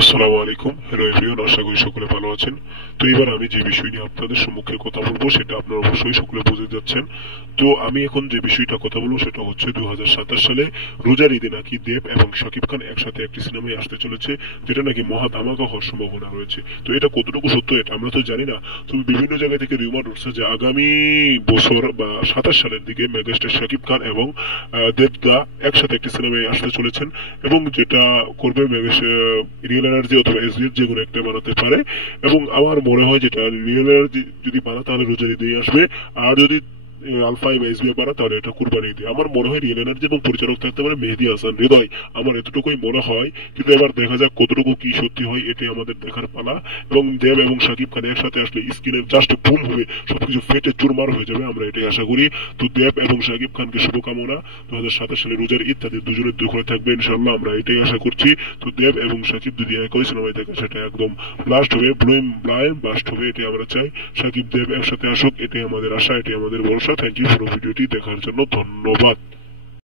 আসসালামু আলাইকুম। Hello everyone, আশা করি সকলে ভালো আছেন। তো এবার আমি যে বিষয় নিয়ে আপনাদের সম্মুখে কথা বলবো সেটা আপনারা অবশ্যই সকলে বুঝে যাচ্ছেন। তো আমি এখন যে বিষয়টা কথা বলবো সেটা হচ্ছে 2027 সালে রোজার ঈদে নাকি দেব এবং শাকিব খান একসাথে একটি সিনেমায় আসতে চলেছে, যেটা নাকি মহা ধামাকা হওয়ার সম্ভাবনা রয়েছে। তো এটা কতটুকু সত্য এটা আমরা তো জানি না, তবে বিভিন্ন জায়গা থেকে রিউমার উঠছে যে আগামী বছর বা 27 সালের দিকে মেগাস্টার শাকিব খান এবং দেবদা একসাথে একটি সিনেমায় আসতে চলেছেন, এবং যেটা করবে রিয়েল এনার্জি অথবা এসবিএফ যে কোনো একটা বানাতে পারে। এবং আমার মনে হয় যেটা রিয়েল এনার্জি যদি বানা তাহলে রোজার ঈদেই আসবে, আর যদি আলফা বা এসবিএফ বানা তাহলে এটা কুরবানি ঈদে। আমার মনে হয় রিয়েল এনার্জি এবং পরিচালক থাকতে পারে মেহেদী হাসান হৃদয়, আমার এতটুকুই মনে হয়। কিন্তু এবার দেখা যাক কতটুকু কি সত্যি হয়, এটাই আমাদের দেখার পালা। এবং দেব এবং শাকিব খান একসাথে আসলে স্ক্রিনের জাস্ট বুম হবে, সবকিছু ফেটে চুরমার হয়ে যাবে, আমরা এটাই আশা করি। তো দেব এবং শাকিব খানকে শুভকামনা। 2027 সালে রোজার ঈদ তাদের দুজনের দুঃখে থাকবে ইনশাল্লাহ, আমরা এটাই আশা করছি। তো দেব এবং শাকিব যদি একই সিনেমায় থাকে সেটা একদম ব্লাস্ট হবে, ব্লাইম ব্লাস্ট হবে, এটাই আমরা চাই। শাকিব দেব একসাথে আসুক, এটাই আমাদের আশা, এটাই আমাদের ভরসা। থ্যাংক ইউ পুরো ভিডিওটি দেখার জন্য, ধন্যবাদ।